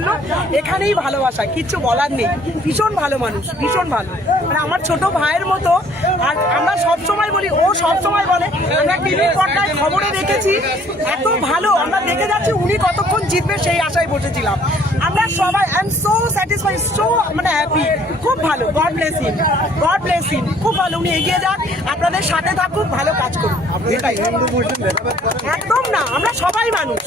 বললো এখানেই ভালোবাসা, কিচ্ছু বলার নেই। ভীষণ ভালো মানুষ, ভীষণ ভালো, মানে আমার ছোট ভাইয়ের মতো। আর আমরা সবসময় বলি, ও সবসময় বলে, আমরা টিভির পর্দায় খবরে দেখেছি এত ভালো, আমরা দেখে যাচ্ছি উনি কতক্ষণ জিতবে সেই আশায় বসেছিলাম আমরা সবাই। I am so satisfied, so মানে হ্যাপি, খুব ভালো। God bless him, god bless him, খুব ভালো। উনি এগিয়ে যান, আপনাদের সাথে থাকুক, ভালো কাজ করুন। একদম না, আমরা সবাই মানুষ,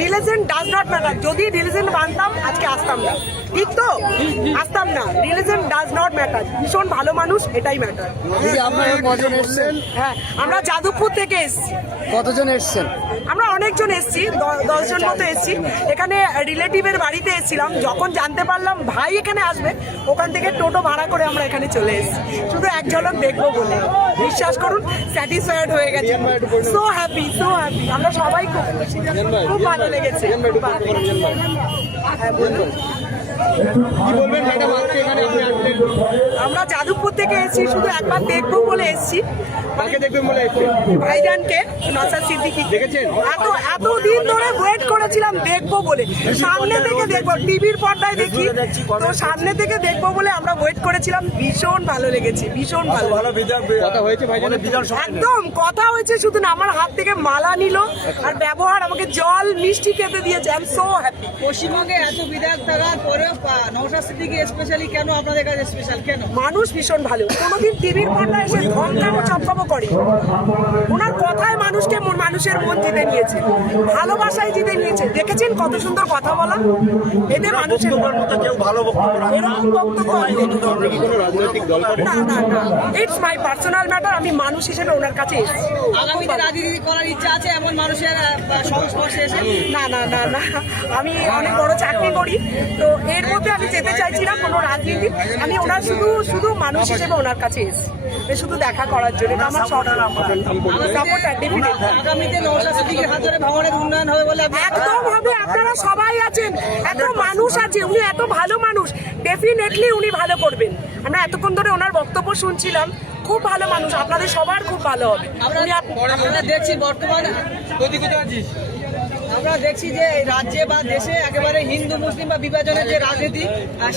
রিলিজন ডাজ নট ম্যাটার। যদি রিলিজন মানতাম আজকে আসতাম না, ঠিক তো? আসতাম না, রিলিজন ডাজ নট ম্যাটার। ভীষণ ভালো মানুষ, এটাই ম্যাটার। হ্যাঁ, আমরা যাদবপুর থেকে এসেছি। কতজন এসছেন? আমরা অনেকজন এসেছি, 10 জন মতো এসেছি। এখানে রিলেটিভের বাড়িতে এসেছিলাম, যখন জানতে পারলাম ভাই এখানে আসবে, ওখান থেকে টোটো ভাড়া করে আমরা এখানে চলে এসেছি শুধু এক ঝলক দেখবো বলে। বিশ্বাস করুন, স্যাটিসফাইড হয়ে গেছি, সো হ্যাপি, সো হ্যাপি। আমরা সবাই খুব খুশি, খুব ভালো লেগেছে। হ্যাঁ, বলুন। আমরা যাদবপুর থেকে এসেছি, শুধু একবার দেখবো বলে এসেছি। ভাইজানকে, নওশাদ সিদ্দিকী। এতদিন ধরে ওয়েট করেছিলাম দেখবো বলে, সামনে থেকে দেখবো, টিভির পর্দায় দেখি তো সামনে থেকে দেখবো বলে আমরা ওয়েট করেছিলাম। ভীষণ ভালো লেগেছে, ভীষণ ভালো। একদম কথা হয়েছে, শুধু না, আমার হাত থেকে মালা নিল আর ব্যবহার, আমাকে জল মিষ্টি খেতে দিয়েছে। I am so happy. পশ্চিমবঙ্গে এত বিধায়ক থাকার পরেও নওশাদ সিদ্দিকী স্পেশালি কেন আপনাদের কাছে স্পেশাল কেন? মানুষ ভীষণ ভালো, কোনোদিন টিভির পর্দায় এসে ধমকানো চমকামো করে। ওনার কথায় মানুষকে, মানুষের মন জিতে নিয়েছে, ভালোবাসায় জিতে নিয়েছে। দেখেছেন কত সুন্দর কথা বলা, এতে মানুষের এরকম বক্তব্য না না না, ইটস মাই পার্সোনাল ম্যাটার। আমি মানুষ হিসেবে ওনার কাছে এসেছি। আগামীতে রাজনীতি করার ইচ্ছা আছে এমন মানুষের সংস্পর্শে এসে? না না না না, আমি অনেক বড় চাকরি করি, তো এর মধ্যে আমি যেতে চাইছি না কোনো রাজনীতি। আমি ওনার শুধু মানুষ হিসেবে ওনার কাছে এসেছি, শুধু দেখা করার জন্য। আমার আগামীতে নওশাদ সিদ্দিকীর হাত ধরে ভাঙড়ের উন্নয়ন হবে বলে একদম হবে। আপনারা সবাই আছেন, এত মানুষ আছে, উনি এত ভালো মানুষ, ডেফিনেটলি উনি ভালো করবেন। আমরা এতক্ষণ ধরে ওনার বক্তব্য শুনছিলাম, খুব ভালো মানুষ, আপনাদের সবার খুব ভালো হবে। আমরা দেখছি বর্তমানে আমরা দেখছি যে রাজ্যে বা দেশে একেবারে হিন্দু মুসলিম বা বিভাজনের যে রাজনীতি,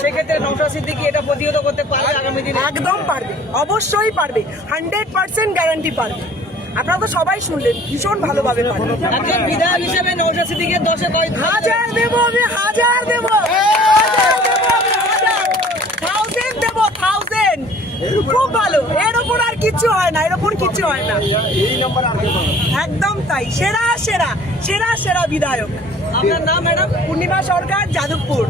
সেক্ষেত্রে নওশাদ সিদ্দিকী এটা প্রতিহত করতে পারবে আগামী দিনে? একদম পারবে, অবশ্যই পারবে, 100% গ্যারান্টি পারবে। আপনারা তো সবাই শুনলেন, ভীষণ ভালোভাবে পারবে। একজন বিধায়ক হিসেবে নওশাদ সিদ্দিকীর 10-এ কয়? 1000 দেবো আমি, 1000 দেবো, 1000 দেবো, 1000। খুব ভালো, এর ওপর আর কিচ্ছু হয় না, এর ওপর কিচ্ছু হয় না। একদম তাই, সেরা সেরা সেরা সেরা বিধায়ক। আপনার নাম ম্যাডাম? পূর্ণিমা সরকার, যাদবপুর।